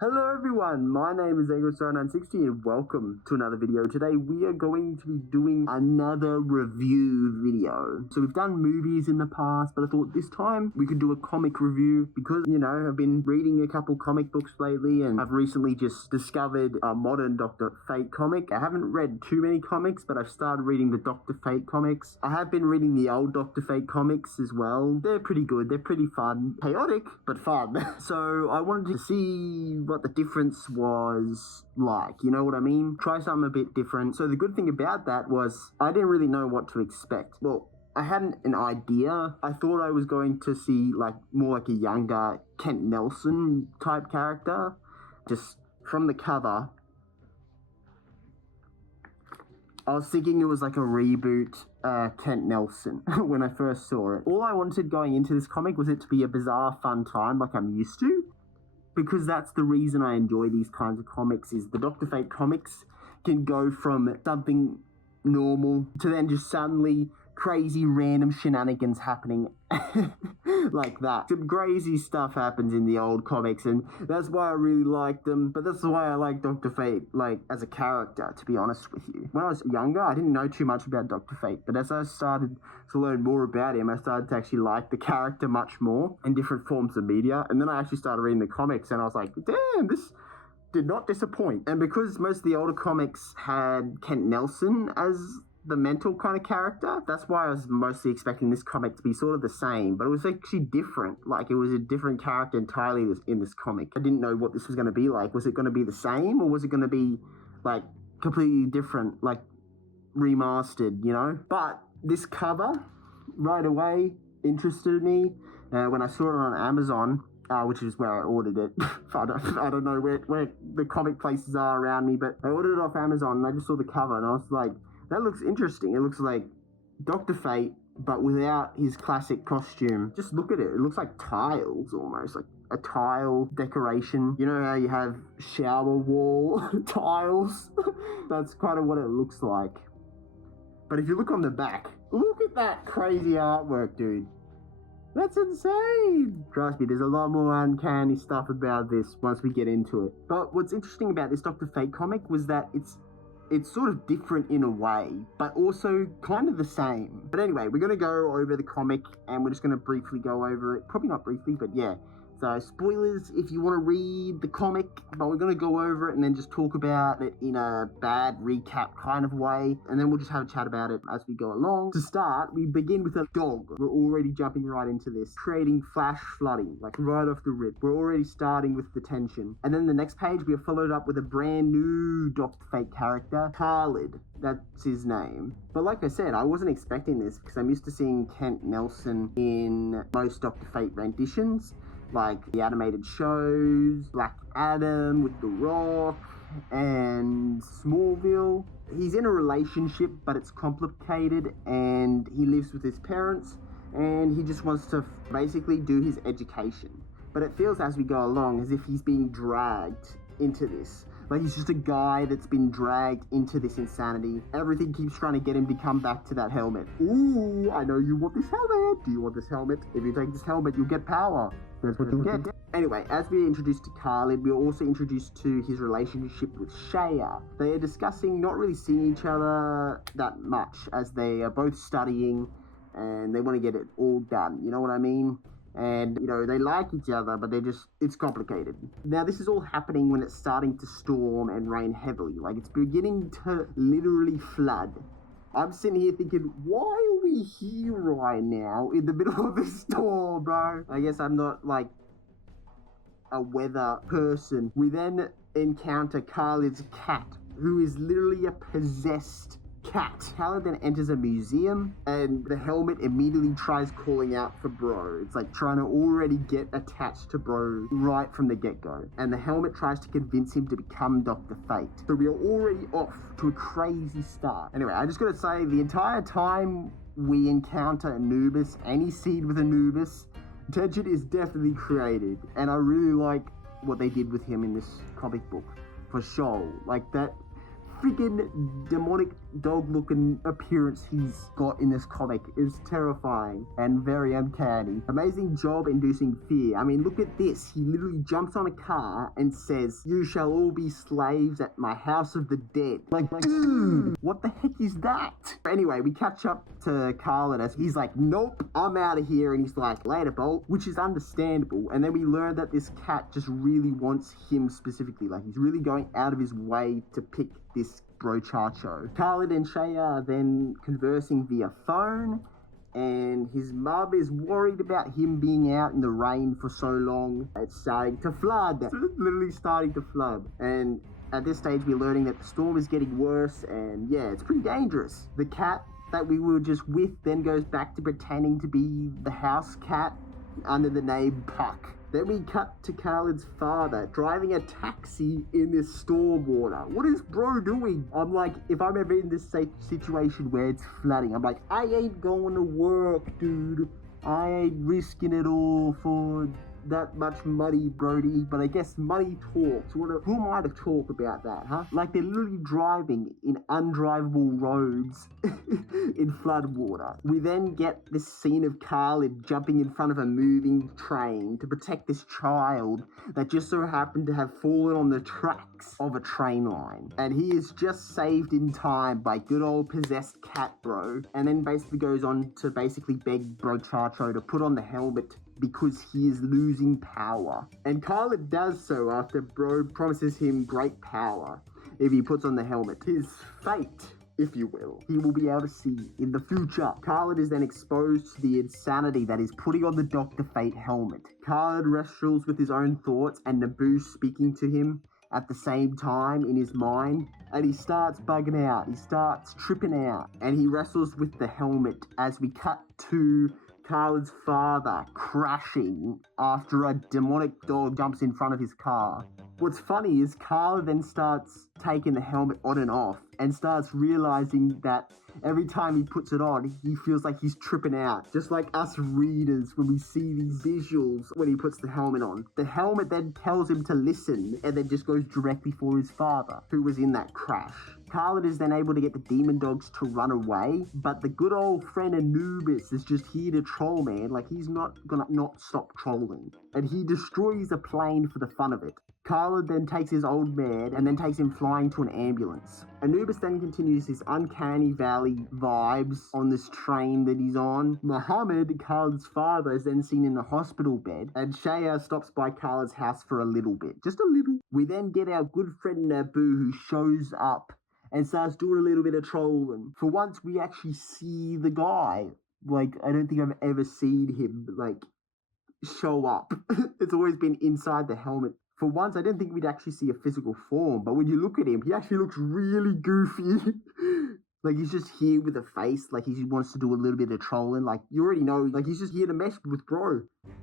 Hello everyone, my name is Angelstar960 and welcome to another video. Today we are going to be doing another review video. So we've done movies in the past, but I thought this time we could do a comic review because, you know, I've been reading a couple comic books lately and I've recently just discovered a modern Dr. Fate comic. I haven't read too many comics, but I've started reading the Dr. Fate comics. I have been reading the old Dr. Fate comics as well. They're pretty good, they're pretty fun. Chaotic, but fun. So I wanted to see what the difference was like, you know what I mean? Try something a bit different. So the good thing about that was I didn't really know what to expect. Well, I had an idea. I thought I was going to see like more like a younger Kent Nelson type character. Just from the cover, I was thinking it was like a reboot Kent Nelson when I first saw it. All I wanted going into this comic was it to be a bizarre fun time like I'm used to. Because that's the reason I enjoy these kinds of comics, is the Dr. Fate comics can go from something normal to then just suddenly crazy random shenanigans happening like that. Some crazy stuff happens in the old comics and that's why I really like them, but that's why I like Dr. Fate, like, as a character, to be honest with you. When I was younger, I didn't know too much about Dr. Fate, but as I started to learn more about him, I started to actually like the character much more in different forms of media, and then I actually started reading the comics and I was like, damn, this did not disappoint. And because most of the older comics had Kent Nelson as the mental kind of character, that's why I was mostly expecting this comic to be sort of the same, but it was actually different. Like, it was a different character entirely in this comic. I didn't know what this was going to be like. Was it going to be the same, or was it going to be like completely different, like remastered, you know? But this cover right away interested me when I saw it on Amazon, which is where I ordered it. I don't know where the comic places are around me, but I ordered it off Amazon and I just saw the cover and I was like, that looks interesting. It looks like Dr. Fate, but without his classic costume. Just look at it. It looks like tiles almost, like a tile decoration. You know how you have shower wall tiles? That's kind of what it looks like. But if you look on the back, look at that crazy artwork, dude. That's insane! Trust me, there's a lot more uncanny stuff about this once we get into it. But what's interesting about this Dr. Fate comic was that it's sort of different in a way, but also kind of the same. But anyway, we're going to go over the comic and we're just going to briefly go over it. Probably not briefly, but yeah. So spoilers if you want to read the comic, but we're going to go over it and then just talk about it in a bad recap kind of way. And then we'll just have a chat about it as we go along. To start, we begin with a dog. We're already jumping right into this, creating flash flooding, like right off the rip. We're already starting with the tension. And then the next page, we are followed up with a brand new Dr. Fate character, Khalid. That's his name. But like I said, I wasn't expecting this because I'm used to seeing Kent Nelson in most Dr. Fate renditions, like the animated shows, Black Adam with The Rock, and Smallville. He's in a relationship, but it's complicated, and he lives with his parents, and he just wants to basically do his education. But it feels as we go along as if he's being dragged into this. Like, he's just a guy that's been dragged into this insanity. Everything keeps trying to get him to come back to that helmet. Ooh, I know you want this helmet. Do you want this helmet? If you take this helmet, you'll get power. That's what you'll get. Anyway, as we're introduced to Khalid, we're also introduced to his relationship with Shaya. They are discussing not really seeing each other that much as they are both studying and they want to get it all done. You know what I mean? And, you know, they like each other, but it's complicated. Now, this is all happening when it's starting to storm and rain heavily. Like, it's beginning to literally flood. I'm sitting here thinking, why are we here right now in the middle of the storm, bro? I guess I'm not, like, a weather person. We then encounter Khalid's cat, who is literally a possessed cat. Khalid then enters a museum and the helmet immediately tries calling out for Bro. It's like trying to already get attached to Bro right from the get-go. And the helmet tries to convince him to become Dr. Fate. So we are already off to a crazy start. Anyway, I just gotta say, the entire time we encounter Annubis, any scene with Annubis, tension is definitely created. And I really like what they did with him in this comic book. For sure. Like, that freaking demonic dog-looking appearance he's got in this comic is terrifying and very uncanny. Amazing job inducing fear. I mean, look at this. He literally jumps on a car and says, "You shall all be slaves at my house of the dead." Like, what the heck is that? Anyway, we catch up to Khalid as he's like, "Nope, I'm out of here." And he's like, "Later, Bolt," which is understandable. And then we learn that this cat just really wants him specifically. Like, he's really going out of his way to pick this brochacho. Khalid and Shaya are then conversing via phone, and his mum is worried about him being out in the rain for so long. It's starting to flood. It's literally starting to flood. And at this stage, we're learning that the storm is getting worse, and yeah, it's pretty dangerous. The cat that we were just with then goes back to pretending to be the house cat under the name Puck. Then we cut to Khalid's father driving a taxi in this storm water. What is bro doing? I'm like, if I'm ever in this situation where it's flooding, I'm like, I ain't going to work, dude. I ain't risking it all for that much money, Brody. But I guess money talks. Who am I to talk about that, huh? Like, they're literally driving in undrivable roads in flood water. We then get this scene of Khalid jumping in front of a moving train to protect this child that just so happened to have fallen on the tracks of a train line. And he is just saved in time by good old possessed cat bro. And then basically goes on to basically beg bro Chacho to put on the helmet because he is losing power. And Khalid does so after bro promises him great power if he puts on the helmet. His fate, if you will, he will be able to see in the future. Khalid is then exposed to the insanity that is putting on the Dr. Fate helmet. Khalid wrestles with his own thoughts and Nabu speaking to him at the same time in his mind, and he starts bugging out, he starts tripping out, and he wrestles with the helmet as we cut to Khalid's father crashing after a demonic dog jumps in front of his car. What's funny is Khalid then starts taking the helmet on and off and starts realizing that every time he puts it on, he feels like he's tripping out. Just like us readers when we see these visuals when he puts the helmet on. The helmet then tells him to listen and then just goes directly for his father, who was in that crash. Khalid is then able to get the demon dogs to run away, but the good old friend Annubis is just here to troll, man. Like, he's not gonna not stop trolling. And he destroys a plane for the fun of it. Khalid then takes his old man and then takes him flying to an ambulance. Anubis then continues his uncanny valley vibes on this train that he's on. Muhammad, Khalid's father, is then seen in the hospital bed, and Shaya stops by Khalid's house for a little bit. Just a little. We then get our good friend Nabu, who shows up and starts doing a little bit of trolling. For once, we actually see the guy. Like, I don't think I've ever seen him, like, show up. It's always been inside the helmet. For once, I didn't think we'd actually see a physical form, but when you look at him, he actually looks really goofy. Like, he's just here with a face, like he wants to do a little bit of trolling. Like, you already know, like, he's just here to mess with bro.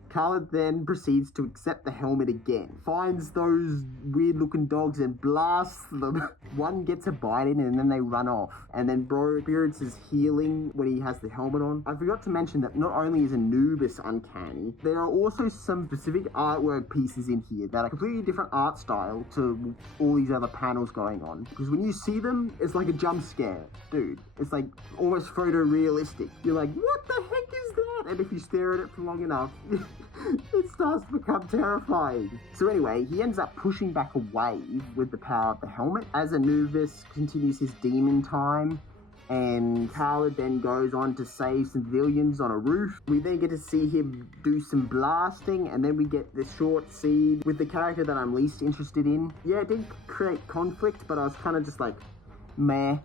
Khalid then proceeds to accept the helmet again, finds those weird-looking dogs and blasts them. One gets a bite in and then they run off. And then bro experiences healing when he has the helmet on. I forgot to mention that not only is Anubis uncanny, there are also some specific artwork pieces in here that are completely different art style to all these other panels going on. Because when you see them, it's like a jump scare. Dude, it's like almost photorealistic. You're like, what the heck is that? And if you stare at it for long enough, it starts to become terrifying. So anyway, he ends up pushing back a wave with the power of the helmet as Anubis continues his demon time, and Khalid then goes on to save civilians on a roof. We then get to see him do some blasting, and then we get this short scene with the character that I'm least interested in. Yeah, it did create conflict, but I was kind of just like, meh.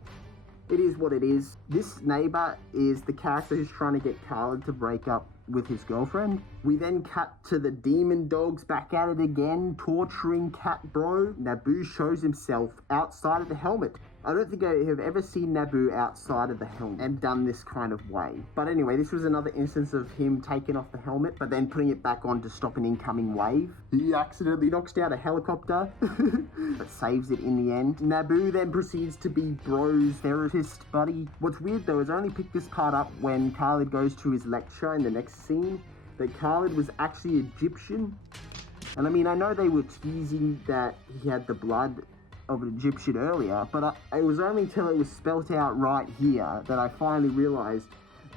It is what it is. This neighbor is the character who's trying to get Khalid to break up with his girlfriend. We then cut to the demon dogs back at it again, torturing Cat Bro. Nabu shows himself outside of the helmet. I don't think I have ever seen Nabu outside of the helmet and done this kind of way. But anyway, this was another instance of him taking off the helmet, but then putting it back on to stop an incoming wave. He accidentally knocks down a helicopter, but saves it in the end. Nabu then proceeds to be Bro's therapist buddy. What's weird though is I only picked this part up when Khalid goes to his lecture in the next scene, that Khalid was actually Egyptian. And I mean, I know they were teasing that he had the blood of an Egyptian earlier, but it was only until it was spelt out right here that I finally realized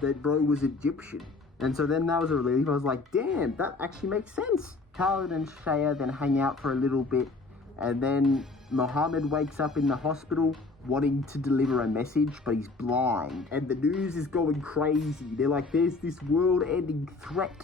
that bro was Egyptian. And so then that was a relief. I was like, damn, that actually makes sense. Khalid and Shaya then hang out for a little bit, and then Mohammed wakes up in the hospital wanting to deliver a message, but he's blind. And the news is going crazy. They're like, there's this world-ending threat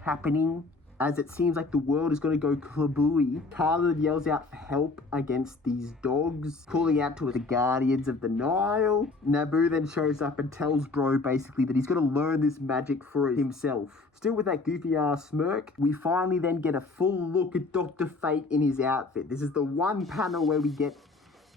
happening, as it seems like the world is going to go klabooey. Khalid yells out for help against these dogs, calling out to the guardians of the Nile. Nabu then shows up and tells bro basically that he's going to learn this magic for himself. Still with that goofy ass smirk, we finally then get a full look at Dr. Fate in his outfit. This is the one panel where we get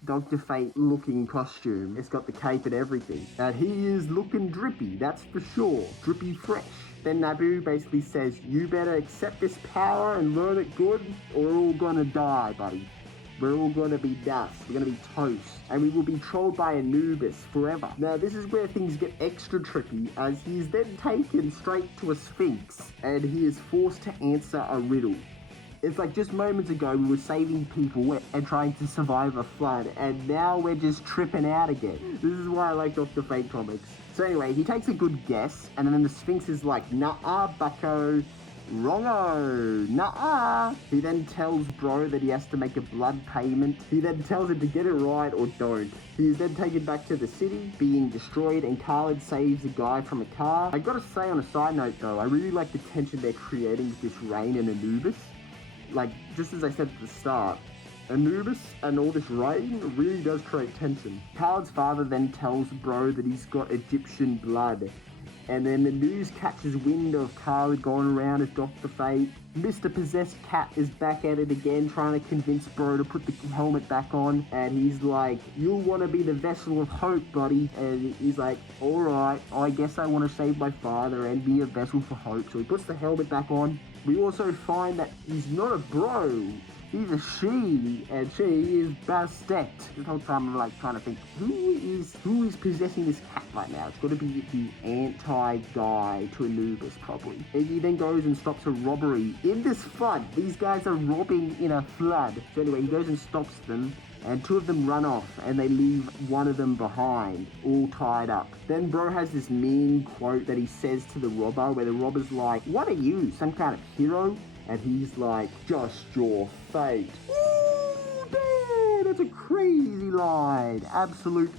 Dr. Fate looking costume. It's got the cape and everything. And he is looking drippy, that's for sure. Drippy fresh. Then Nabu basically says, you better accept this power and learn it good, or we're all gonna die, buddy. We're all gonna be dust. We're gonna be toast. And we will be trolled by Annubis forever. Now, this is where things get extra trippy, as he is then taken straight to a sphinx, and he is forced to answer a riddle. It's like just moments ago we were saving people and trying to survive a flood, and now we're just tripping out again. This is why I like Dr. Fate comics. So anyway, he takes a good guess, and then the Sphinx is like, nah, bucko, wrongo, nah. He then tells bro that he has to make a blood payment. He then tells him to get it right or don't. He is then taken back to the city, being destroyed, and Khalid saves a guy from a car. I gotta say on a side note though, I really like the tension they're creating with this rain and Annubis. Like, just as I said at the start, Annubis and all this rain really does create tension. Khalid's father then tells bro that he's got Egyptian blood, and then the news catches wind of Khalid going around as Dr. Fate. Mr. Possessed Cat is back at it again, trying to convince bro to put the helmet back on, and he's like, you'll want to be the vessel of hope, buddy. And he's like, alright, I guess I want to save my father and be a vessel for hope. So he puts the helmet back on. We also find that he's not a bro, he's a she, and she is Bastet. This whole time I'm like trying to think, who is possessing this cat right now? It's got to be the anti-guy to Annubis, probably. And he then goes and stops a robbery in this flood. These guys are robbing in a flood. So anyway, he goes and stops them, and two of them run off, and they leave one of them behind, all tied up. Then bro has this mean quote that he says to the robber, where the robber's like, what are you, some kind of hero? And he's like, just your fate. Ooh, damn, that's a crazy line. Absolute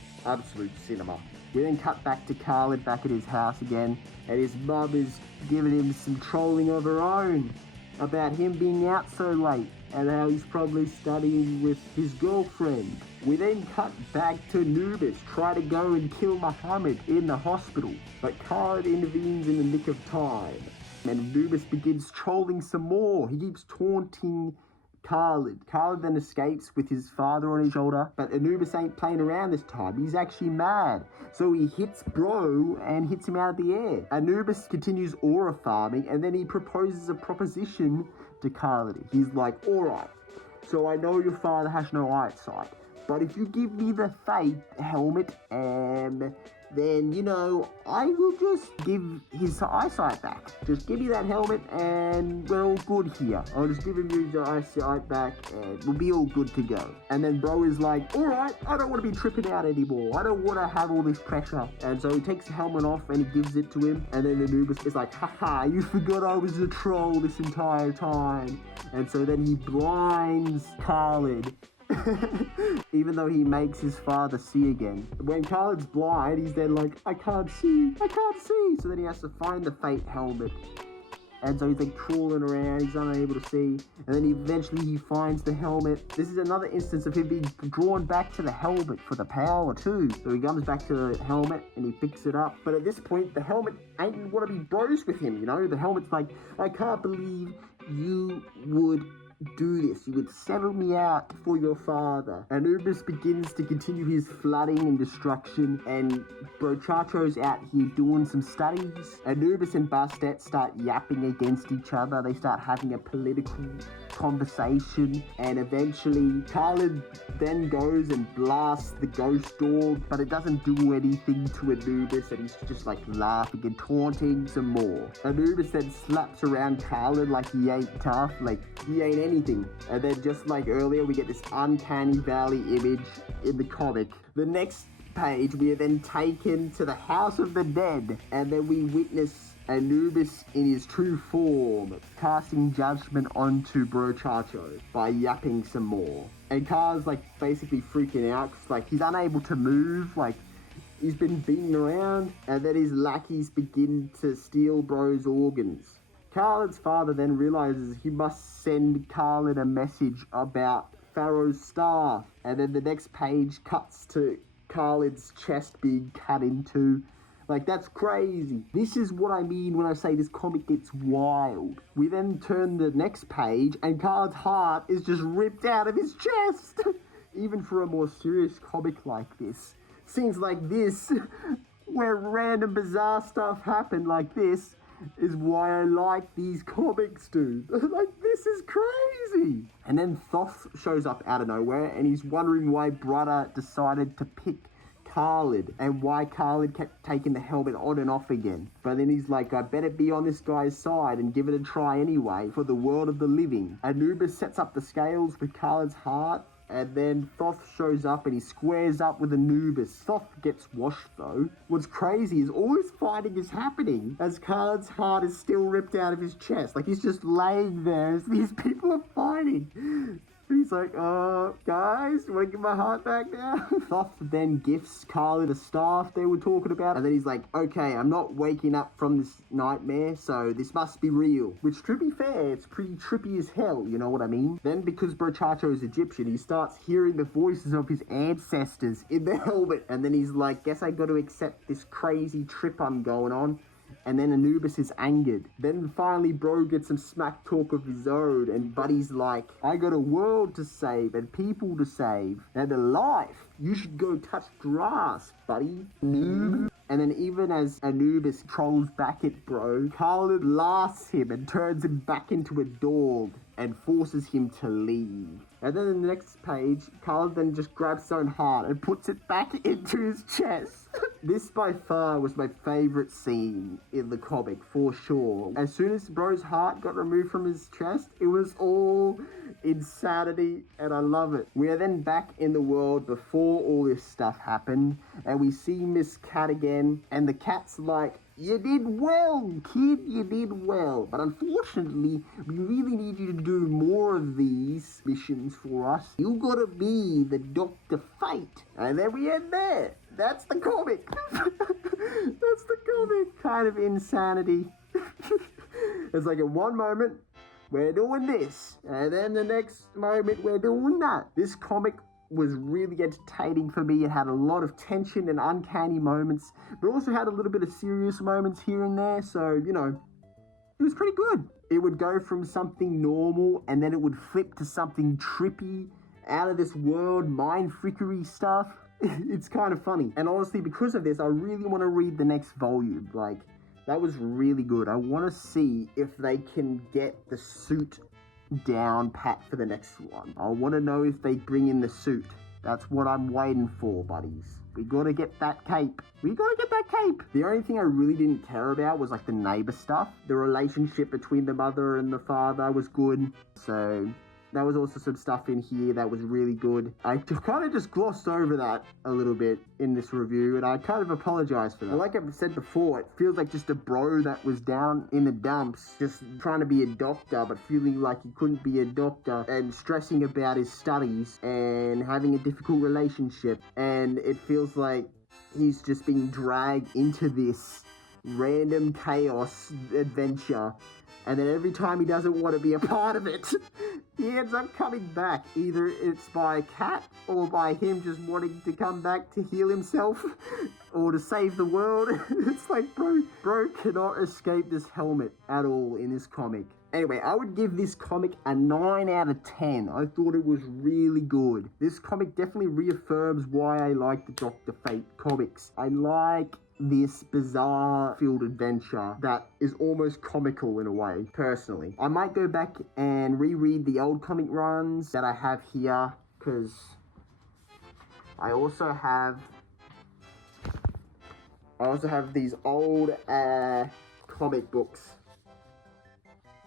cinema. We then cut back to Khalid back at his house again, and his mum is giving him some trolling of her own about him being out so late, and how he's probably studying with his girlfriend. We then cut back to Annubis, try to go and kill Muhammad in the hospital, but Khalid intervenes in the nick of time, and Annubis begins trolling some more. He keeps taunting Khalid. Khalid then escapes with his father on his shoulder, but Annubis ain't playing around this time. He's actually mad. So he hits bro and hits him out of the air. Annubis continues aura farming, and then he proposes a proposition to Khalid. He's like, alright, so I know your father has no eyesight, but if you give me the Fate helmet, then, you know, I will just give his eyesight back. Just give me that helmet and we're all good here. I'll just give him his eyesight back and we'll be all good to go. And then bro is like, alright, I don't want to be tripping out anymore. I don't want to have all this pressure. And so he takes the helmet off and he gives it to him. And then Annubis is like, haha, you forgot I was a troll this entire time. And so then he blinds Khalid. Even though he makes his father see again. When Khalid's blind, he's then like, I can't see. So then he has to find the Fate helmet. And so he's like crawling around, he's unable to see. And then eventually he finds the helmet. This is another instance of him being drawn back to the helmet for the power too. So he comes back to the helmet and he picks it up. But at this point, the helmet ain't want to be bros with him, you know? The helmet's like, I can't believe you would do this. You would settle me out for your father. And Annubis begins to continue his flooding and destruction, and Brochacho's out here doing some studies. Annubis and Bastet start yapping against each other. They start having a political conversation, and eventually Khalid then goes and blasts the ghost dog, but it doesn't do anything to Anubis, and he's just like laughing and taunting some more. Anubis then slaps around Khalid like he ain't tough, like he ain't anything. And then just like earlier, we get this uncanny valley image in the comic. The next page, we are then taken to the House of the Dead, and then we witness Annubis in his true form, casting judgment onto Brochacho by yapping some more. And Car's like basically freaking out, cause like he's unable to move, like he's been beaten around, and then his lackeys begin to steal Bro's organs. Khalid's father then realizes he must send Khalid a message about Pharaoh's staff, and then the next page cuts to Khalid's chest being cut into. Like, that's crazy. This is what I mean when I say this comic gets wild. We then turn the next page, and Khalid's heart is just ripped out of his chest. Even for a more serious comic like this, scenes like this, where random bizarre stuff happen like this, is why I like these comics, dude. Like, this is crazy. And then Thoth shows up out of nowhere, and he's wondering why Brother decided to pick Khalid, and why Khalid kept taking the helmet on and off again. But then he's like, I better be on this guy's side and give it a try anyway, for the world of the living. Anubis sets up the scales with Khalid's heart, and then Thoth shows up and he squares up with Anubis. Thoth gets washed though. What's crazy is all this fighting is happening as Khalid's heart is still ripped out of his chest. Like, he's just laying there as these people are fighting. He's like, guys, you want to get my heart back now? Thoth then gifts Khalid a staff they were talking about, and then he's like, okay, I'm not waking up from this nightmare, so this must be real. Which, to be fair, it's pretty trippy as hell, you know what I mean? Then, because Brochacho is Egyptian, he starts hearing the voices of his ancestors in the helmet, and then he's like, guess I got to accept this crazy trip I'm going on. And then Anubis is angered. Then finally Bro gets some smack talk of his own, and Buddy's like, I got a world to save and people to save and a life. You should go touch grass, buddy. Noob. And then even as Anubis trolls back at Bro, Khalid laughs him and turns him back into a dog and forces him to leave. And then in the next page, Khalid then just grabs his own heart and puts it back into his chest. This by far was my favourite scene in the comic, for sure. As soon as Bro's heart got removed from his chest, it was all insanity, and I love it. We are then back in the world before all this stuff happened, and we see Miss Cat again, and the cat's like, you did well, kid, you did well. But unfortunately, we really need you to do more of these missions for us. You gotta be the Dr. Fate. And then we end there. That's the comic. That's the comic. Kind of insanity. It's like at one moment, we're doing this. And then the next moment, we're doing that. This comic was really entertaining for me. It had a lot of tension and uncanny moments, but also had a little bit of serious moments here and there, so, you know, it was pretty good. It would go from something normal, and then it would flip to something trippy, out of this world, mind freakery stuff. It's kind of funny. And honestly, because of this, I really want to read the next volume. Like, that was really good. I want to see if they can get the suit down pat for the next one. I want to know if they bring in the suit. That's what I'm waiting for, buddies. We gotta get that cape. We gotta get that cape. The only thing I really didn't care about was like the neighbor stuff. The relationship between the mother and the father was good. So there was also some stuff in here that was really good. I kind of just glossed over that a little bit in this review, and I kind of apologize for that. Like I've said before, it feels like just a bro that was down in the dumps, just trying to be a doctor, but feeling like he couldn't be a doctor, and stressing about his studies, and having a difficult relationship, and it feels like he's just being dragged into this random chaos adventure. And then every time he doesn't want to be a part of it, he ends up coming back. Either it's by a cat or by him just wanting to come back to heal himself or to save the world. It's like, bro cannot escape this helmet at all in this comic. Anyway, I would give this comic a 9 out of 10. I thought it was really good. This comic definitely reaffirms why I like the Dr. Fate comics. I like this bizarre field adventure that is almost comical in a way, personally. I might go back and reread the old comic runs that I have here, because I also have these old comic books,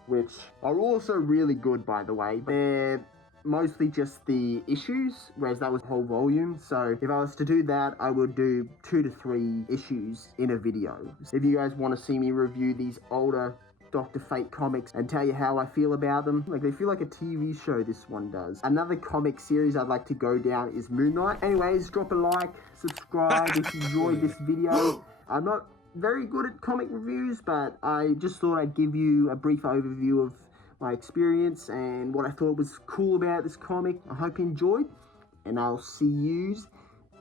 which are also really good, by the way. They're mostly just the issues, whereas that was a whole volume. So if I was to do that, I would do 2 to 3 issues in a video. If you guys want to see me review these older Dr. Fate comics and tell you how I feel about them, like, they feel like a TV show, this one does. Another comic series I'd like to go down is Moon Knight. Anyways, drop a like, subscribe if you enjoyed this video. I'm not very good at comic reviews, but I just thought I'd give you a brief overview of my experience and what I thought was cool about this comic. I hope you enjoyed, and I'll see you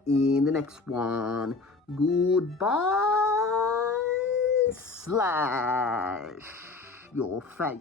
in the next one. Goodbye / your fate.